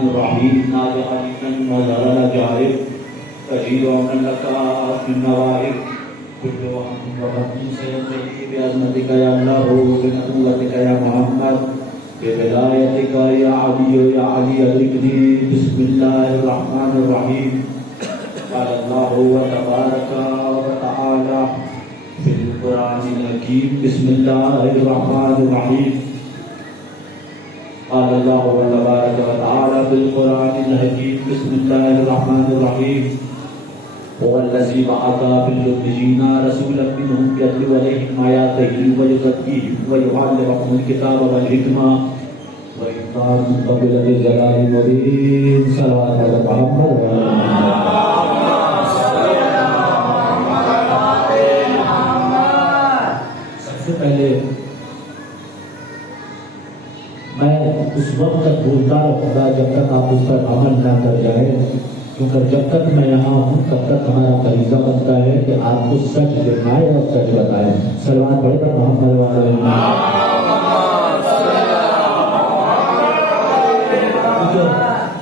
الرحمن الرحيم ناجعا وزلل جائر تجيرون لك في النوائب كل وهم وهم سينتهي بعظمتك يا الله وبنبوتك يا محمد بولايتك يا علي يا علي أدركني بسم الله الرحمن الرحيم قال الله تبارك وتعالى في القرآن الحكيم بسم الله الرحمن الرحيم قال الله تبارك وتعالى في القرآن الحكيم بسم الله الرحمن الرحيم هو الذي بعث في الأميين رسولا منهم يتلو عليهم آياته ويزكيهم ويعلمهم الكتاب والحكمة وإن كانوا من قبل لفي ضلال مبين صلوات على محمد سب سے پہلے میں اس وقت تک بولتا رہوں گا جب تک آپ اس پر عمل نہ کر جائیں، کیونکہ جب تک میں یہاں ہوں تب تک ہمارا فریضہ بنتا ہے کہ آپ کو سچ دکھائیں اور سچ بتائیں۔ صلوات پڑھے گا محمد وعلیہ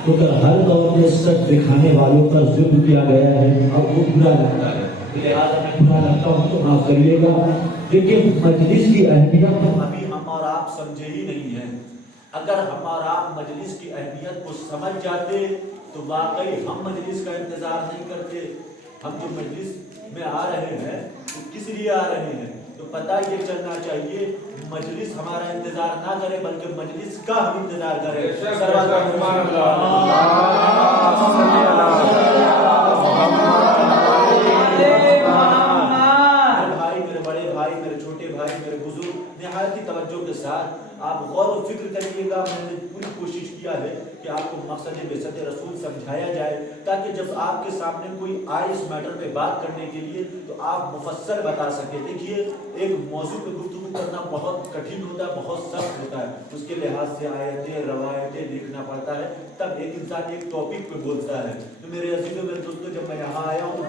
کیونکہ ہر دور میں سچ دکھانے والوں پر ظلم کیا گیا ہے اور وہ برا لگتا ہے، لہٰذا میں برا لگتا ہوں تو معاف کریے گا۔ لیکن مجلس کی اہمیت ابھی ہم اور آپ سمجھے ہی نہیں ہیں۔ اگر ہم اور آپ مجلس کی اہمیت کو سمجھ جاتے تو واقعی ہم مجلس کا انتظار نہیں کرتے۔ ہم جو مجلس میں آ رہے ہیں تو کس لیے آ رہے ہیں؟ تو پتہ یہ چلنا چاہیے مجلس ہمارا انتظار نہ کرے بلکہ مجلس کا ہم انتظار کرے۔ میرے بڑے بھائی، میرے چھوٹے بھائی، میرے بزرگ، نہایت توجہ کے ساتھ آپ غور و فکر کریے گا۔ میں نے پوری کوشش کیا ہے کہ آپ کو مقصد بعثت رسول سمجھایا جائے تاکہ جب آپ کے سامنے کوئی آئے اس میٹر پہ بات کرنے کے لیے تو آپ مفصل بتا سکیں۔ دیکھیے ایک موضوع پہ گفتگو کرنا بہت کٹھن ہوتا ہے، بہت سخت ہوتا ہے، اس کے لحاظ سے آیتیں روایتیں دیکھنا پڑتا ہے، تب ایک انسان ایک ٹاپک پہ بولتا ہے۔ تو میرے عزیزوں میرے دوستوں، جب میں یہاں آیا ہوں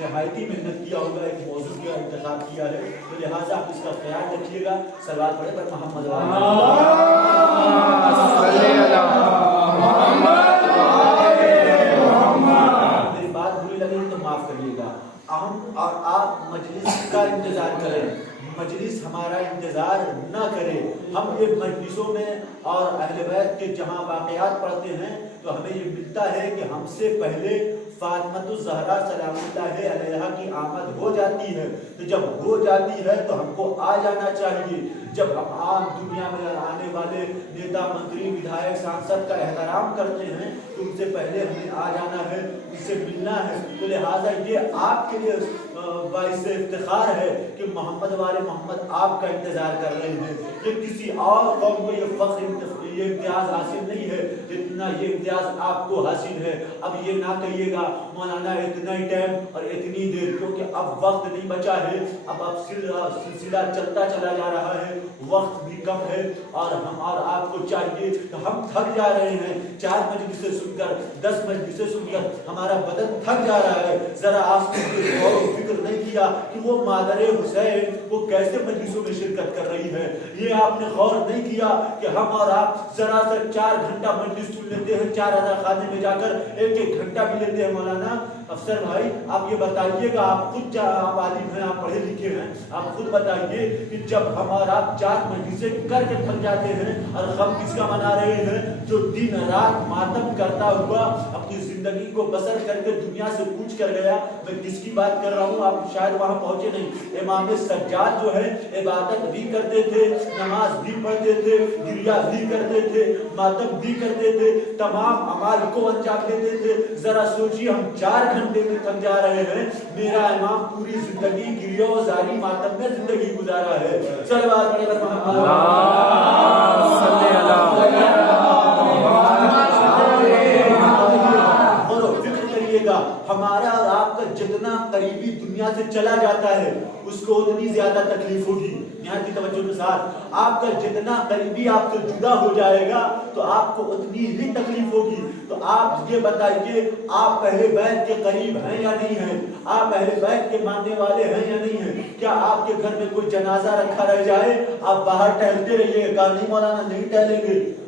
نہایتی محنت کیا ہوگا، ایک موضوع کا انتخاب کیا ہے، تو لہٰذا آپ اس کا خیال رکھیے گا۔ صلوات پڑھے پر محمد میری بات بری لگے تو معاف کریے گا۔ ہم اور آپ مجلس کا انتظار کریں، مجلس ہمارا انتظار نہ کرے۔ ہم یہ مجلسوں میں اور اہل بیت کے جہاں واقعات پڑھتے ہیں تو ہمیں یہ ملتا ہے کہ ہم سے پہلے فاطمۃ الزہرا سلام اللہ علیہا کی آمد ہو جاتی ہے، تو جب ہو جاتی ہے تو ہم کو آ جانا چاہیے۔ جب ہم عام دنیا میں آنے والے نیتا منتری ودھایک سانسد کا احترام کرتے ہیں تو ان سے پہلے ہمیں آ جانا ہے، ان سے ملنا ہے۔ تو لہٰذا یہ آپ کے لیے باعث افتخار ہے کہ محمد والے محمد آپ کا انتظار کر رہے ہیں۔ یہ کسی اور قوم کو یہ فخر یہ امتیاز حاصل نہیں ہے جتنا یہ امتیاز آپ کو حاصل ہے۔ اب یہ نہ کہیے گا مولانا اتنا ہی ٹائم اور اتنی دیر، کیونکہ اب وقت نہیں بچا ہے، اب سلسلہ چلتا چلا جا رہا ہے، وقت بھی کم ہے اور ہم اور آپ کو چاہیے کہ ہم تھک جا رہے ہیں 4 مجلسیں سن کر، 10 مجلسیں سن کر ہمارا بدن تھک جا رہا ہے۔ ذرا آپ نے غور و فکر نہیں کیا کہ وہ مادر حسین وہ کیسے مجلسوں میں شرکت کر رہی ہے، یہ آپ نے غور نہیں کیا کہ ہم اور آپ ذرا سے 4 گھنٹہ مجلس سن لیتے ہیں، 4000 خانے میں جا کر 1-1 گھنٹہ بھی لیتے ہیں۔ مولانا افسر بھائی آپ یہ بتائیے گا، آپ خود آپ عالم ہیں، آپ پڑھے لکھے ہیں، آپ خود بتائیے کہ جب ہم اور آپ 4 مجلسیں کر کے تھک جاتے ہیں اور غم کس کا منا رہے ہیں؟ جو دن رات ماتم کرتا ہوا اپنی زندگی کو بسر کر کے دنیا سے کوچ کر گیا۔ میں کس کی بات کر رہا ہوں؟ آپ شاید وہاں پہنچے نہیں۔ امام سجاد جو ہے عبادت بھی کرتے تھے، نماز بھی پڑھتے تھے، گریہ بھی کرتے تھے، ماتم بھی کرتے تھے، تمام اعمال کو انجام دیتے تھے۔ ذرا سوچیے ہم 4 گھنٹے میں تھک جا رہے ہیں، میرا امام پوری زندگی گریہ و زاری ماتم میں زندگی گزارا ہے۔ صلوات پڑھے پر محمد ہمارا اور آپ کا جتنا قریبی دنیا سے چلا جاتا ہے اس کو اتنی زیادہ تکلیف ہوگی۔ یہاں کی توجہ کے ساتھ آپ کا جتنا قریبی آپ سے جدا ہو جائے گا تو آپ کو اتنی ہی تکلیف ہوگی۔ تو آپ یہ بتائیے آپ اہل بیت کے قریب ہیں یا نہیں ہیں؟ آپ اہل بیت کے ماننے والے ہیں یا نہیں ہیں؟ کیا آپ کے گھر میں کوئی جنازہ رکھا رہ جائے آپ باہر ٹہلتے رہیے؟ کہا نہیں مولانا نہیں ٹہلیں گے،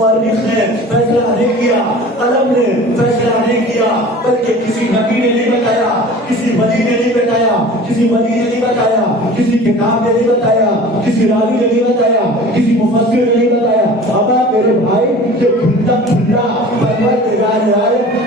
مؤرخ نے فیصلہ نہیں کیا، قلم نے فیصلہ نہیں کیا، بلکہ کسی نبی نے نہیں بتایا، کسی ولی نے نہیں بتایا، کسی ولی نے نہیں بتایا، کسی کتاب نے نہیں بتایا، کسی راوی نے نہیں بتایا، کسی مفسر نے نہیں بتایا۔ ابا میرے بھائی، یہ کھلتا کھلا پروردگار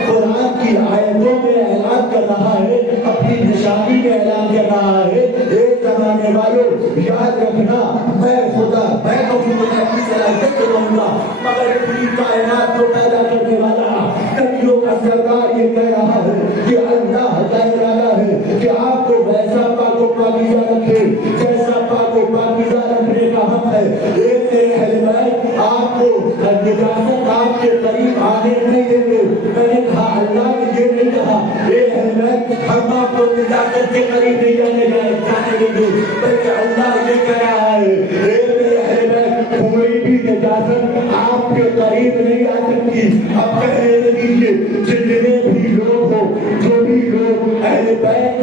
قرآن کی آیتوں میں اعلان کر رہا ہے، اپنی نشانی میں اعلان کر رہا ہے۔ ایک زمانے والوں یاد رکھنا، میں خدا، میں کبھی اپنی صلاحیت سے کہوں گا، مگر پوری کائنات کو پیدا کرنے والا نبیوں کا سردار یہ کہہ رہا ہے کہ اللہ کا ارادہ ہے کہ آپ کو ویسا پاک و پاکیزہ رکھے جیسا پاک و پاکیزہ رکھنے کا حق ہے۔ ایک میرے اہل بیت آپ کو نجاست آپ کے قریب آنے نہیں دیں گے۔ میں نے کہا اللہ نے یہ نہیں کہا اے اہل بیت ہم آپ کو نجاست کے قریب نہیں جانے دیں گے، بلکہ اللہ یہ کہہ رہا ہے اے میرے اہل بیت کوئی بھی نجاست آپ کے قریب نہیں آ سکتی۔ اب کہنے لگیے جتنے بھی لوگ ہو، جو بھی لوگ اہل بیت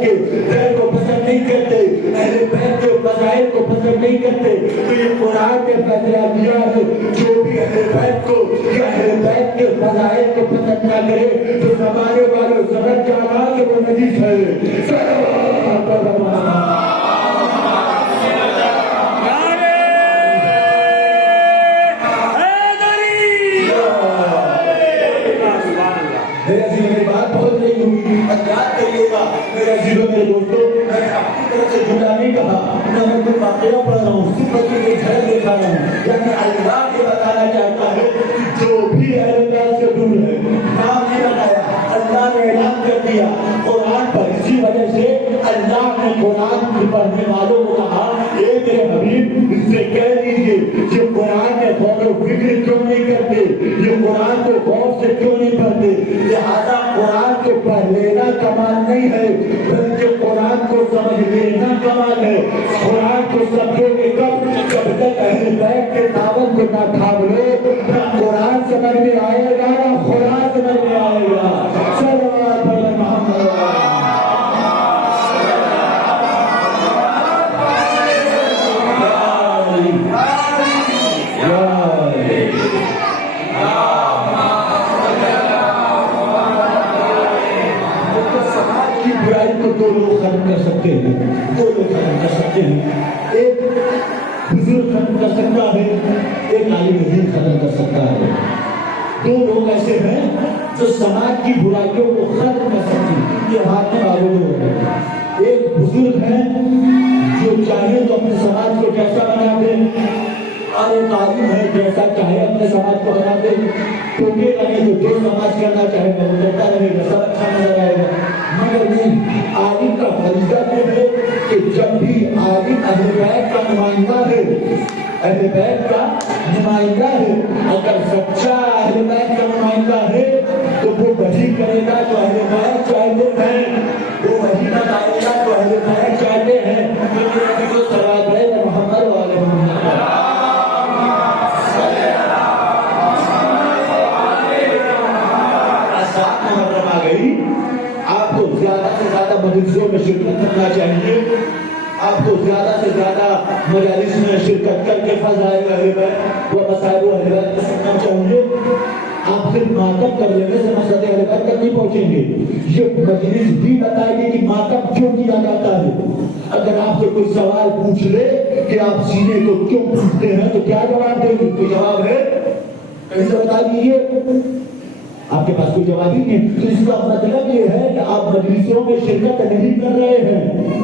کے در کو پسند نہیں کرتے، اہل بیت کے فضائل کو پسند نہیں کرتے، تو یہ قرآن نے فیصلہ کیا ہے جو بھی اہل بیت کو یا اہل بیت کے فضائل کو پسند نہ کرے تو زمانے والوں سمجھ جانا کہ وہ نجس ہے۔ یاد کریے گا میرے عزیزوں میرے دوستوں، میں نے اپنی طرف سے جھوٹا نہیں کہا، نہ میں کوئی واقعہ پڑھ رہا ہوں، صرف بس کوئی جھلک دکھا رہا ہوں۔ یعنی اللہ یہ بتانا چاہتا ہے کہ جو بھی اہل بیت سے دور ہے، نام نہیں بتایا، اللہ نے اعلان کر دیا قرآن پر۔ اسی وجہ سے اللہ نے قرآن کے پڑھنے والوں کو کہا اے میرے حبیب اس سے کہہ دیجیے کہ قرآن میں غور و فکر کیوں نہیں کرتے، یہ قرآن کو غور سے کیوں نہیں پڑھتے۔ لہذا قرآن کو پڑھ لینا کمال نہیں ہے، بلکہ قرآن کو سمجھ لینا کمال ہے۔ قرآن کو سمجھو گے کب؟ جب تک اہل بیت کے دعوت کو نہ تھام لو، نہ قرآن سمجھ میں آئے گا نہ قرآن سمجھ میں آئے گا۔ صلوات علی محمد۔ دو لوگ ختم کر سکتے ہیں، دو لوگ ختم کر سکتے ہیں، ایک بزرگ ختم کر سکتا ہے، ایک عالم دین ختم کر سکتا ہے۔ دو لوگ ایسے ہیں جو سماج کی برائیوں کو ختم کر سکتے ہیں، یہ ہاتھ میں معلوم ہے۔ ایک بزرگ ہے جو چاہے تو اپنے سماج کو کیسا بنا دے، اور ایک عالم ہے جیسا چاہے اپنے سماج کو بنا دے، ٹوٹے گا نہیں تو جو سماج کرنا چاہے گا وہ کرتا رہے گا، سب اچھا نظر آئے گا۔ مگر نہیں، عالم کا فریضہ یہ ہے کہ جب بھی عالم اہل بیت کا نمائندہ ہے، اہل بیت کا نمائندہ ہے، اگر سچا اہل بیت کا نمائندہ ہے تو وہ وہی کرے گا جو اہل بیت چاہتے ہیں، وہ وہی بتائے گا جو اہل بیت چاہتے ہیں۔ محمد والے آپ کو زیادہ سے زیادہ مجلسوں میں شرکت کرنا چاہیے، آپ کو زیادہ سے زیادہ مجالس میں شرکت کر کے فضائل اہل بیت و مسائل اہل بیت کو سننا چاہیے۔ آپ صرف ماتم کر لینے سے مسئلہ اہل بیت تک نہیں پہنچیں گے۔ یہ مجلس بھی بتائے گی کہ ماتم کیوں کیا جاتا ہے۔ اگر آپ سے کوئی سوال پوچھ لے کہ آپ سینے کو کیوں پوچھتے ہیں تو کیا جواب دیں گے؟ کوئی جواب ہے؟ کہیں سے بتا دیجیے، آپ کے پاس کوئی جواب ہی نہیں۔ تو اس کا مطلب یہ ہے کہ آپ مجلسوں میں شرکت نہیں کر رہے ہیں،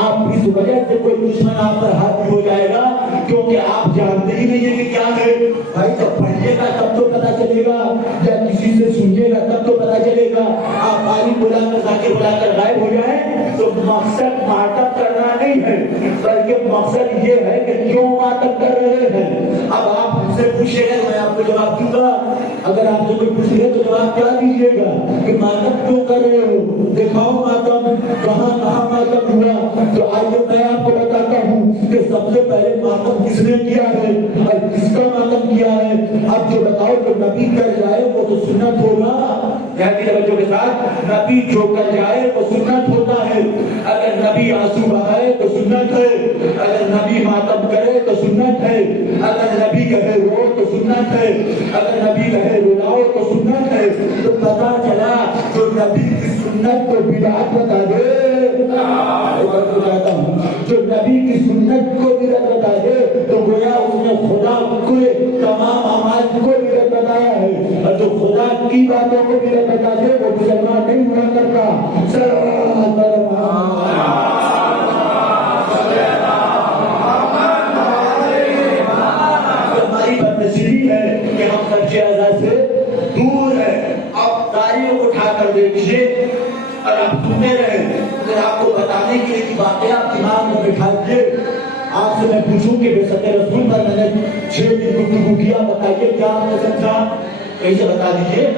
آپ اس وجہ سے کوئی دشمن آپ پر حاوی ہو جائے گا کیونکہ آپ جانتے ہی نہیں کہ کیا ہے۔ بھائی جب پڑھیے گا تب تو پتا چلے گا، یا کسی سے سنیے گا تب تو پتا چلے گا۔ آپ عالم بلا کر ذاکر بلا کر غائب ہو جائیں تو مقصد ماتم کرنا نہیں ہے، بلکہ مقصد یہ ہے کہ کیوں ماتم کر رہے ہیں۔ اب آپ ہم سے پوچھیں گے میں آپ کو جواب دوں گا۔ اگر آپ سے کوئی پوچھ رہے تو جواب کیا دیجیے گا کہ ماتم کیوں کر رہے ہو، دکھاؤ ماتم، کہاں کہاں ماتم ہوا۔ تو آئیے میں آپ کو بتاتا ہوں کہ سب سے پہلے ماتم کس نے کیا ہے اور کس کا ماتم کیا ہے۔ اب جو بتاؤ جو نبی کر جائے وہ تو سنت ہوگا، یعنی توجہ کے ساتھ، نبی جو کر جائے وہ سنت ہوتا ہے۔ اگر نبی آنسو بہائے تو سنت ہے، اگر نبی ماتم کرے تو سنت ہے، اگر نبی کہے رو تو سنت ہے، اگر نبی کہے رلاؤ تو سنت ہے، تو پتا چلا جو نبی کی سنت کو بدعت بتا دے، جو نبی کی سنت کو بدعت بتا دے تو گویا اس نے خدا کے تمام اعمال کو بدعت بتایا ہے، اور جو خدا کی باتوں کو بدعت بتا دے وہ مسلمان نہیں ہوا کرتا۔ ہماری بدنصیبی ہے کہ ہم سچے ازا سے دور ہیں۔ آپ تاریخ اٹھا کر دیکھیے اور آپ سنتے رہے، اگر آپ کو بتانے کے لیے واقعہ آپ دماغ میں بٹھا دیے، آپ سے میں پوچھوں کہ بے ست رسول پر میں نے 6 دن گفتگو کیا، بتائیے کیا آپ نے سمجھا؟ کیسے بتا دیجیے؟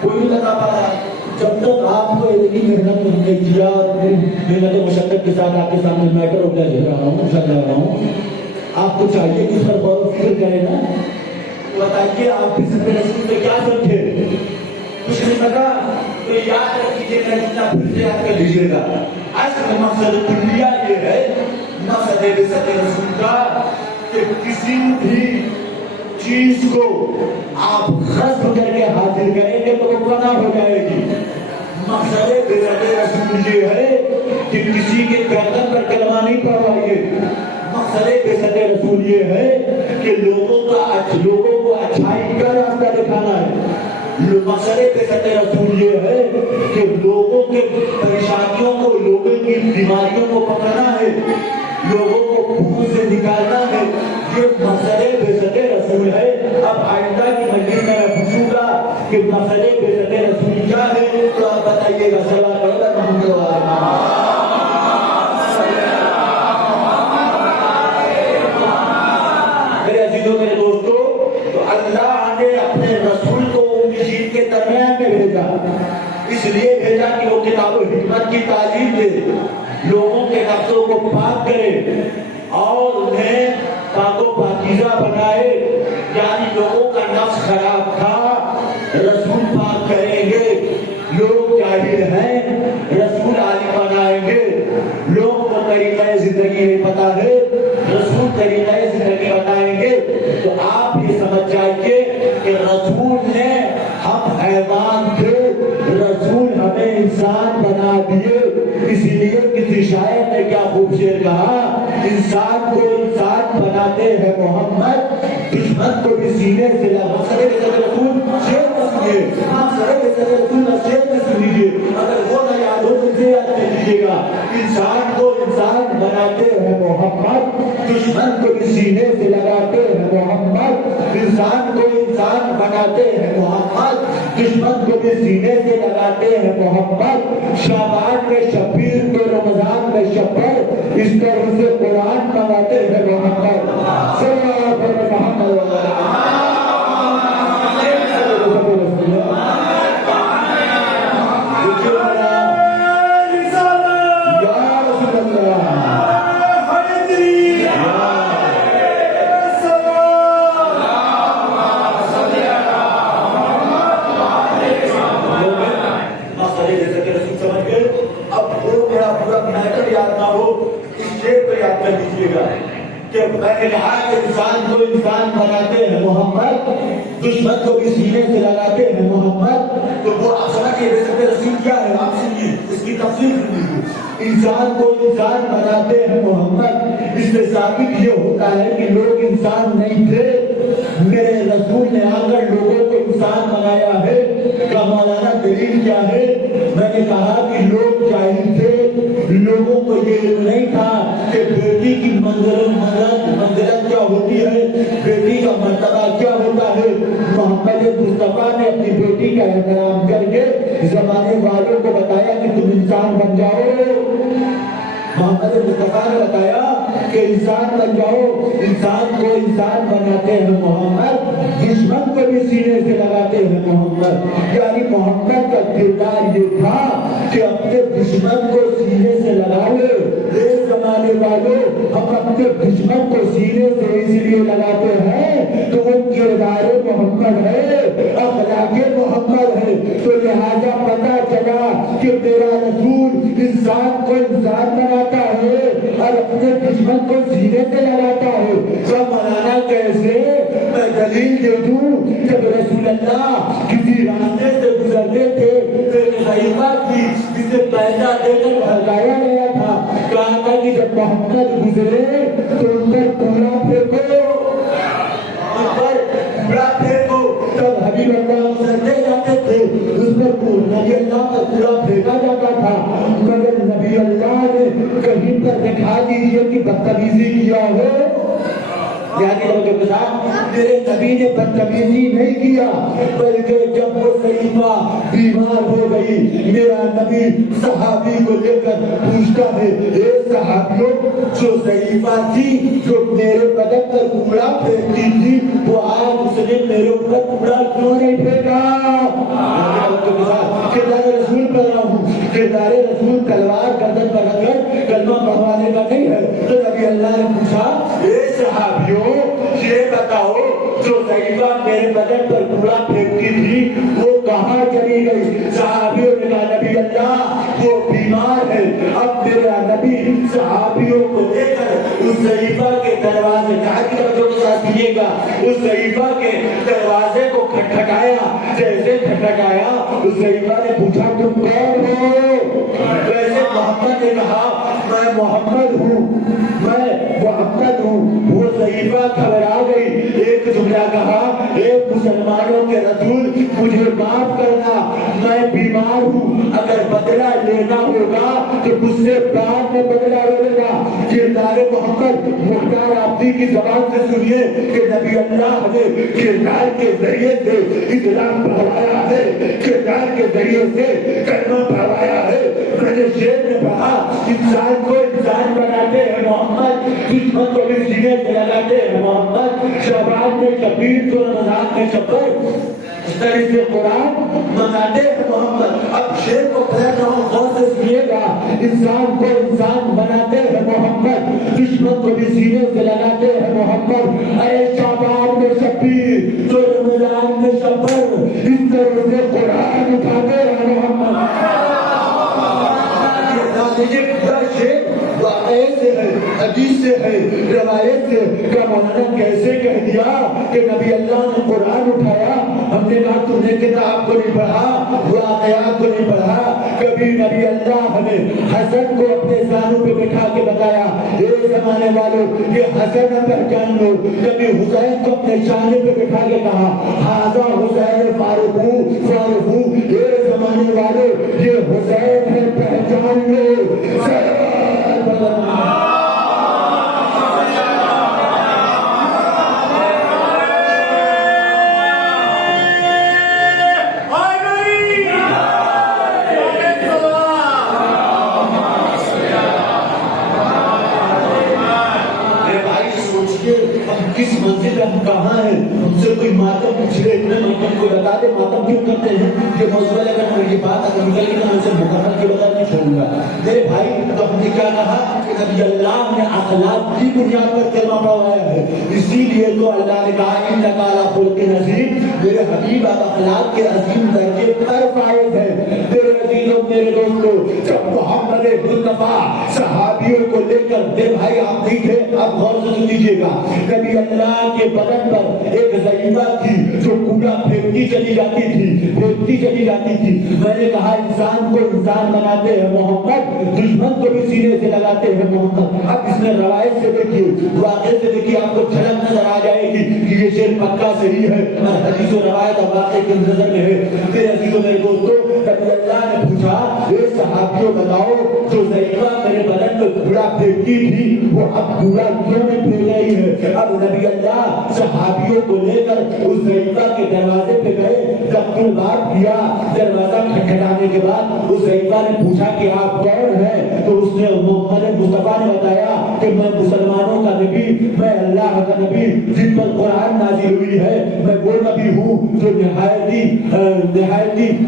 کوئی نہیں بتا پا رہا۔ جب تک آپ کو اتنی محنت نہیں کیا، محنت و مشقت کے ساتھ آپ کے سامنے میٹر ہو گیا جھل رہا ہوں، چل رہا ہوں، آپ کو چاہیے کہ اس پر غور و فکر کریں نا۔ بتائیے آپ بے ست رسول سے کیا سمجھے؟ کچھ نہیں پتا تو یاد رکھ لیجیے، میں جتنا پھر سے یاد کر لیجیے گا۔ اصل مقصد کلیہ یہ ہے، مقصد بے ست رسول کا، کہ کسی بھی چیز کو آپ غصب کر کے حاصل کریں گے تو وہ فنا ہو جائے گی۔ مقصد بے ست رسول یہ ہے کہ کسی کے گردن پر کلمہ نہیں پڑھوائیے۔ مقصد بے ست رسول یہ ہے کہ لوگوں کو اچھائی کا راستہ دکھانا ہے۔ مقصد بے ست رسول یہ ہے کہ لوگوں کے پریشانیوں کو، لوگوں کی بیماریوں کو پکڑنا ہے، لوگوں کو بھوک سے نکالنا ہے۔ یہ مقصد بے ست رسول ہے۔ اب آئندہ کی مجلس میں پوچھوں گا کہ مقصد بے ست رسول کیا ہے، تو آپ بتائیے گا۔ صلوات پڑھ محمد میرے عزیزوں، میرے دوستوں، تو اللہ نے اپنے رسول کو انجیل کے درمیان میں بھیجا، اس لیے بھیجا کہ وہ کتاب و حکمت کی تعلیم دے، لوگوں کے نفسوں کو پاک کرے اور انہیں پاک و پاکیزہ بنائے۔ یعنی لوگوں کا نفس خراب تھا، رسول پاک کریں گے۔ لوگ جاہل ہیں، رسول عالم بنائیں گے۔ لوگ کو طریقہ زندگی نہیں پتا ہے، رسول طریقہ زندگی بتائیں گے۔ تو آپ یہ سمجھ جائیے کہ رسول نے، ہم حیوان تھے، رسول ہمیں انسان بنا دیے۔ اسی لیے کسی شاعر نے کیا خوب شعر کہا، انسان کو انسان بناتے ہیں محمد، دشمن کو بھی سینے سے لگا۔ مقصد بے ست رسول شعر نہ سنیے، مقصد بے ست رسول شعر نہ سنیے، اگر وہ نہ یاد ہو تو اسے یاد کر لیجیے گا۔ انسان کو انسان بناتے ہیں محمد، دشمن کو بھی سینے سے لگاتے ہیں محمد۔ انسان کو انسان بناتے ہیں محمد، دشمن کو بھی سینے سے لگاتے ہیں محمد۔ شعبان میں شبیر کو رمضان میں شبر، اس طرح سے قرآن منگاتے ہیں محمد۔ صلی اللہ علیہ محمد کہ میں نے کہا کہ انسان کو انسان بناتے ہیں محمد، دشمن کو بھی سینے سے لگاتے ہیں محمد۔ تو وہ آپ سمجھیے بے ست رسول کیا ہے، آپ سنیے اس کی تفصیل سنیے۔ انسان کو انسان بناتے ہیں محمد، اس سے ثابت یہ ہوتا ہے کہ لوگ انسان نہیں تھے، میرے رسول نے آ کر لوگوں کو انسان بنایا ہے۔ کا مولانا دلیل کیا ہے؟ میں نے کہا کہ لوگ جاہل تھے، لوگوں کو یہ علم نہیں تھا کہ بیٹی کی منزلت کیا ہوتی ہے، بیٹی کا مرتبہ کیا ہوتا ہے۔ محمد مصطفیٰ نے اپنی بیٹی کا احترام کر کے زمانے والوں کو بتایا کہ تم انسان بن جاؤ۔ محمد مصطفیٰ نے بتایا کہ انسان بن جاؤ۔ انسان کو انسان بناتے ہیں محمد، دشمن کو بھی سینے سے لگاتے ہیں محمد۔ یعنی محمد کا کردار یہ تھا کہ اپنے دشمن کو سینے سے لگا لے۔ ایک زمانے والوں، ہم اپنے دشمن کو سینے سے اس لیے لگاتے ہیں تو وہ کردار محمد ہے، اخلاق محمد ہے۔ تو لہذا پتہ چلا کہ میرا رسول انسان کو انسان بناتا ہے اور اپنے دشمن کو سینے سے لگاتا ہے۔ تو مولانا کیسے؟ میں جب رسول اللہ کسی راستے سے گزرتے تھے تو ایک صحیفہ کی جسے پیسہ دے کر بھگایا گیا تھا، کہا تھا کہ جب محمد گزرے تو ان پر کوڑا پھینکو، ان پر کوڑا پھینکو۔ تب حبیب اللہ گزرتے جاتے تھے، اس پر نبی اللہ کا کوڑا پھینکا جاتا تھا، مگر نبی اللہ نے کہیں پر دکھا دیجیے کہ بدتمیزی کیا ہو۔ یعنی لوگوں کے ساتھ میرے نبی نے بدتمیزی نہیں کیا، بلکہ جب وہ صحیفہ بیمار ہو گئی، میرا نبی صحابی کو لے کر پوچھتا ہے، اے صحابیوں، جو صحیفہ تھی جو میرے بدن پر کوڑا پھینکتی تھی، وہ آج اس نے میرے اوپر کوڑا کیوں نہیں پھینکا؟ کردار رسول پڑھ رہا ہوں، کردار رسول تلوار گردن پر رکھ کر کلمہ پڑھوانے کا نہیں ہے۔ تو نبی اللہ نے پوچھا، اے صحابیوں، یہ بتاؤ جو صحیفہ میرے بدن پر کوڑا پھینکتی تھی وہ کہاں چلی گئی؟ صحابیوں نے کہا، نبی اللہ وہ بیمار ہے۔ اب میرا نبی صحابیوں کو لے کر اس صحیفہ کے دروازے گا، اس صحیفہ کے دروازے کو کھٹکھٹایا، جیسے کھٹکھٹایا اس صحیفہ نے پوچھا، تم کون ہو؟ ویسے محمد نے کہا، میں محمد ہوں، میں محمد ہوں۔ وہ صحیفہ گھبرا گئی، ایک جملہ کہا، اے مسلمانوں کے رسول، مجھے معاف کرنا، میں بیمار ہوں، اگر بدلہ لینا ہوگا تو مجھ سے بعد میں بدلہ لے گا۔ کردار محمد مختار عابدی کی زبان سے سنیے کہ نبی اللہ نے کردار کے ذریعے سے اسلام پڑھوایا ہے، کردار کے ذریعے سے کلمہ پڑھوایا ہے۔ میں نے شعر میں پڑھا، انسان کو انسان بناتے ہیں محمد، دشمن کو بھی سینے سے لگاتے ہیں محمد، شعبان میں شبیر تو رمضان میں شبر، اس طرح سے قرآن مناتے ہیں محمد۔ اب شعر کو پڑھ رہا ہوں، غور سے سنیے گا، انسان کو انسان بناتے ہیں محمد، دشمن کو بھی سینے سے لگاتے ہیں محمد، اے شعبان میں شبیر تو رمضان میں شبر، اس طرح سے قرآن اٹھاتے ہیں محمد۔ یہ پورا شعر واقعے سے ہے، حدیث سے ہے، روایت سے کہ مولانا کیسے کہہ دیا کہ نبی اللہ نے قرآن اٹھایا؟ ہم نے کہا تم نے کتاب کو نہیں پڑھا، واقعات کو نہیں پڑھا۔ کبھی نبی اللہ نے حسن کو اپنے زانوں پہ بٹھا کے بتایا، اے زمانے والوں یہ حسن پہچان لو۔ کبھی حسین کو اپنے شانے پہ بٹھا کے کہا، ہاذا حسین فاروق فاروق، اے زمانے والوں یہ حسین ہے پہچان لو۔ کس منزل ہم کہاں ہیں؟ ہم سے کوئی ماتم پوچھ رہے ہیں، ماتم کو بتا دے ماتم کیوں کرتے ہیں؟ یہ موضوع ہے، اگر ہم یہ بات اگر نکل گئی تو ہم سے مکمل کے بغیر نہیں چھوڑوں گا۔ میرے بھائی، تو ہم نے کیا کہا کہ نبی اللہ نے اخلاق کی بنیاد پر کلمہ پڑھوایا ہے، اسی لیے تو اللہ نے کہا انک علی خلق عظیم، میرے حبیب آپ اخلاق کے عظیم درجے پر فائز ہیں۔ میرے عزیزوں، میرے دوستوں، جب محمد مصطفیٰ صحابیوں کو لے کر، میرے بھائی آپ نہیں تھے، آپ غور سے سن لیجیے گا، نبی اللہ کے بدن پر ایک صحیفہ تھی جو کوڑا پھینکتی چلی جاتی تھی، پھینکتی چلی جاتی تھی۔ میں نے کہا انسان کو انسان بناتے ہیں محمد، دشمن کو بھی سینے سے لگاتے ہیں محمد۔ اب اس میں روایت سے دیکھیے، واقعے سے دیکھیے، آپ کو جھلک نظر آ جائے گی کہ یہ شعر پکا صحیح ہے اور حدیث و روایت اور واقعے کی نظر میں ہے۔ میرے عزیزوں، میرے دوستوں، نبی اللہ نے پوچھا، اے صحابیوں بتاؤ جو صحیفہ میرے بدن میں کوڑا پھینکتی تھی وہ اب کوڑا کیوں نہیں پھینک رہی ہے؟ اب نبی اللہ صحابیوں کو لے کر اس صحیفہ کے دروازے پہ گئے، جب بات کیا، دروازہ کھٹکھٹانے کے بعد اس صحیفہ نے پوچھا کہ آپ کون ہیں؟ تو اس نے محمد مصطفیٰ نے بتایا کہ میں مسلمانوں کا نبی، میں اللہ کا نبی جن پر قرآن نازل ہوئی ہے، میں وہ نبی ہوں جو نہایتی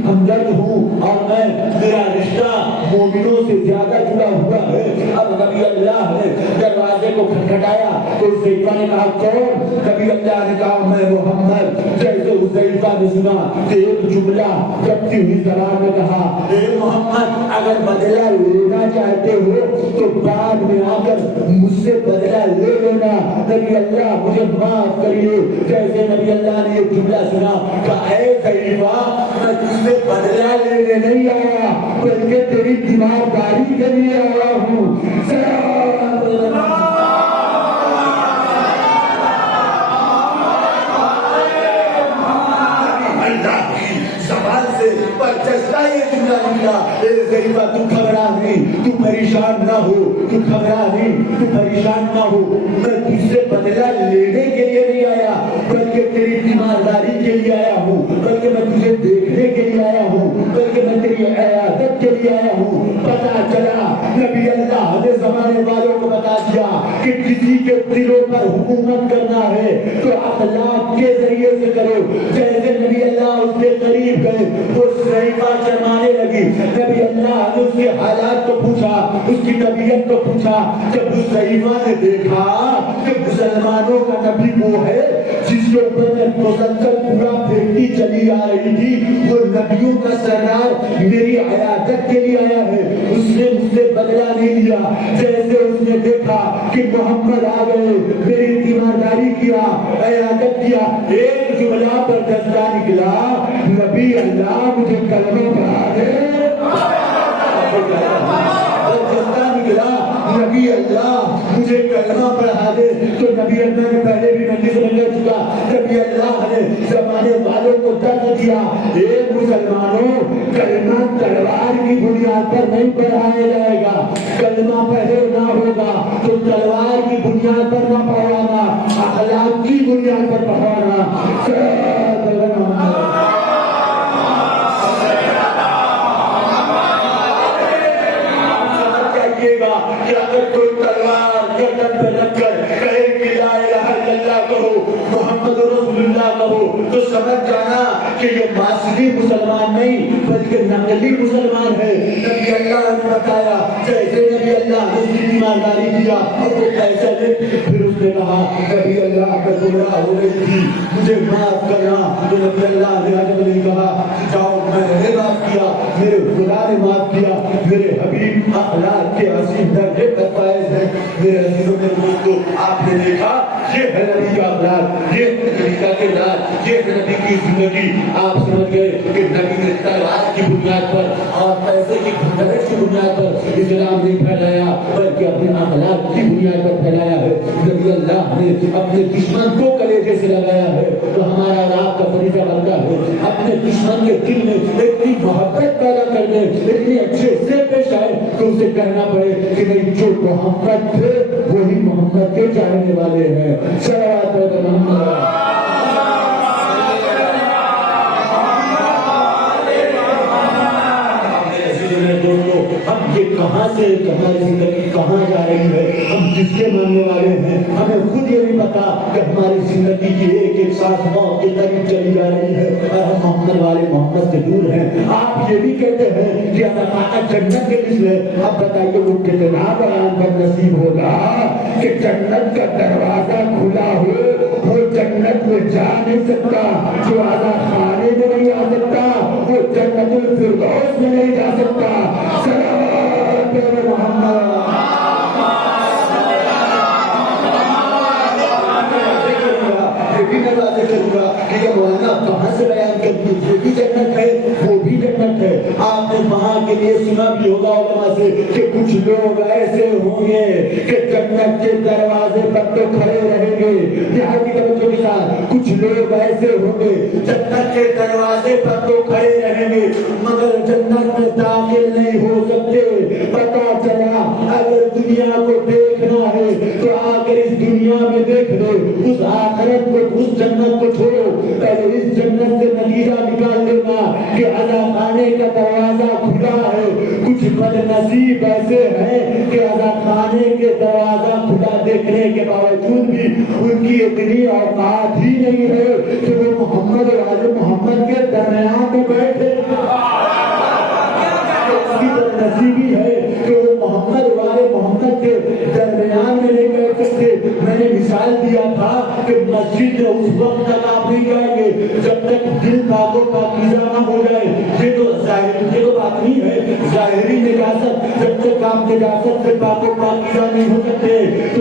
ہمدرد ہوں، اور میرا رشتہ مومنوں سے زیادہ جڑا ہوا ہے۔ اب نبی اللہ نے دروازے کو کھٹکھٹایا تو صحیفہ نے کہا کون؟ نبی اللہ نے کہا میں محمد۔ جیسے اس صحیفہ نے سنا کہ ایک جملہ کپتی ہوئی زبان میں کہا، اے محمد اگر بدلہ لینا چاہتے ہو تو بعد میں آ کر مجھ سے بدلہ لے لینا۔ نبی اللہ مجھے معاف کریے. جیسے نبی اللہ نے یہ جملہ سنا کہ اے ضعیفہ میں تجھ سے بدلہ لینے نہیں آیا بلکہ تیری تیمارداری کے لیے آیا ہوں. اللہ کی زبان سے برجستہ یہ جملہ نکلا اے ضعیفہ تو گھبرا نہیں, تو پریشان نہ ہو, تو گھبرا نہیں, تو پریشان نہ ہو. میں تجھ سے بدلہ لینے کے لیے نہیں آیا بلکہ تیری تیمارداری کے لیے آیا ہوں, بلکہ میں تجھے دیکھنے کے لیے آیا ہوں, بلکہ میں تیری عیادت کے لیے آیا ہوں. پتا چلا نبی اللہ نے زمانے والوں کو بتا دیا کہ کسی کے دلوں پر حکومت کرنا ہے تو اخلاق کے ذریعے سے کرو. جیسے نبی اللہ اس کے قریب گئے وہ ضعیفہ شرمانے لگی. نبی اللہ نے اس کے حالات کو پوچھا, اس کی طبیعت کو پوچھا. جب اس ضعیفہ نے دیکھا کہ مسلمانوں کا نبی وہ ہے جس کے اوپر میں مسلسل پورا پھیرتی چلی آ رہی تھی, وہ نبیوں کا سردار میری عیادت کے لیے آیا ہے, اس نے مجھ سے بدلہ نہیں لیا. جیسے اس نے دیکھا کہ محمد آ گئے, میری تیمارداری کیا, عیادت کیا, ایک جملہ پر دستہ نکلا نبی اللہ مجھے کلمہ پڑھا دے. نکلا نبی اللہ مجھے کلمہ پڑھا دے. تو نبی اللہ نے پہلے بھی مجلس میں لے چکا. نبی اللہ نے زمانے والوں کو درد دیا, اے مسلمانوں کلمہ تلوار کی بنیاد پر نہیں پڑھایا جائے گا. کلمہ پہلے نہ ہوگا تو تلوار کی بنیاد پر نہ پڑھانا, اخلاق کی بنیاد پر پڑھانا. کہ اگر کوئی تلوار گردن پہ رکھ کر کہے کہ لا الہ الا اللہ کہو, محمد رسول اللہ کہو, تو سمجھ جانا کہ یہ معاشری مسلمان نہیں بلکہ نقلی مسلمان ہے. نبی اللہ نے بتایا جیسے نبی اللہ نے اس کی تیمارداری کیا اور وہ پیسہ دے, پھر اس نے کہا نبی اللہ میں گمراہ ہو گئی تھی مجھے معاف کرنا. تو نبی اللہ نے عجب نہیں کہا جاؤ میں نے معاف کیا, میرے خدا نے معاف کیا. میرے حبیب اخلاق کے حسین درجے پر فائز ہے. میرے عزیزوں میں دوستو آپ نے دیکھا یہ ہے نبی کا اخلاق, یہ نبی کا کردار, یہ ہے نبی کی زندگی. آپ سمجھ گئے کہ نبی نے تلوار کی بنیاد پر اور پیسے کی گھنٹرٹ کی بنیاد پر اسلام نہیں پھیلایا بلکہ اپنے اخلاق کی بنیاد پر پھیلایا ہے. نبی اللہ نے اپنے دشمن کو کلیجے سے لگایا ہے. تو ہمارا اور آپ کا فریضہ بنتا ہے اپنے دشمن کے دل میں اتنی محبت پیدا کرنے, اتنے اچھے سے پیش آئے تو اسے کہنا پڑے کہ نہیں جو محمد تھے وہی محمد کے چاہنے والے ہیں. صلوات پڑھو محمد. ہم یہ کہاں سے ہماری زندگی کہاں جا رہی ہے, ہم کس کے ماننے والے ہیں, ہمیں خود یہ نہیں پتا کہ ہماری زندگی کی ایک ایک سانس موت کے قریب چلی جا رہی ہے اور ہم محمد والے محمد سے دور ہیں. آپ یہ بھی کہتے ہیں کہ اللہ جنت کے لیے ہے. اب بتائیے وہ کتنا بڑا پر نصیب ہوگا کہ جنت کا دروازہ کھلا ہو, وہ جنت میں جا نہیں سکتا, جو آزاد خانے میں نہیں آ سکتا وہ جنت الفردوس میں نہیں جا سکتا. صلوات پہ محمد. کہ یہ مولانا کہاں سے بیان کرتی ہے, یہ بھی جنت ہے وہ بھی جنت ہے. آپ نے وہاں کے لیے سنا بھی ہوگا علماء سے کہ کچھ لوگ ایسے ہوں گے کہ جنت کے دروازے پر تو کھڑے رہیں گے. یہاں کی توجہ کے ساتھ کچھ لوگ ایسے ہوں گے جنت کے دروازے پر تو کھڑے رہیں گے مگر جنت میں داخل نہیں ہو سکتے. پتا چلا اگر دنیا کو دیکھنا ہے تو آ کر اس دنیا میں دیکھ لو, اس آخرت کو اس جنت کو چھوڑو. پہلے اس جنت سے نتیجہ نکال لینا کہ عذاب خانے کا دروازہ کھلا ہے. کچھ بد نصیب ایسے ہیں کہ عذاب خانے کے دروازہ کھلا دیکھنے کے باوجود بھی ان کی اتنی اوقات ہی نہیں ہے کہ وہ محمد اور آل محمد کے درمیان میں بیٹھے. اس کی بد نصیبی ہے کہ وہ محمد والے محمد کے درمیان میں نہیں بیٹھ سکتے. میں نے مثال دیا تھا کہ مسجد میں اس وقت تک آپ نہیں جائیں گے جب تک دل پاک و پاکیزہ نہ ہو جائے. یہ تو بات نہیں ہے ظاہری نجاست, جب تک آپ نجاست سے پاک و پاکیزہ نہیں ہو سکتے تو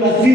80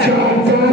4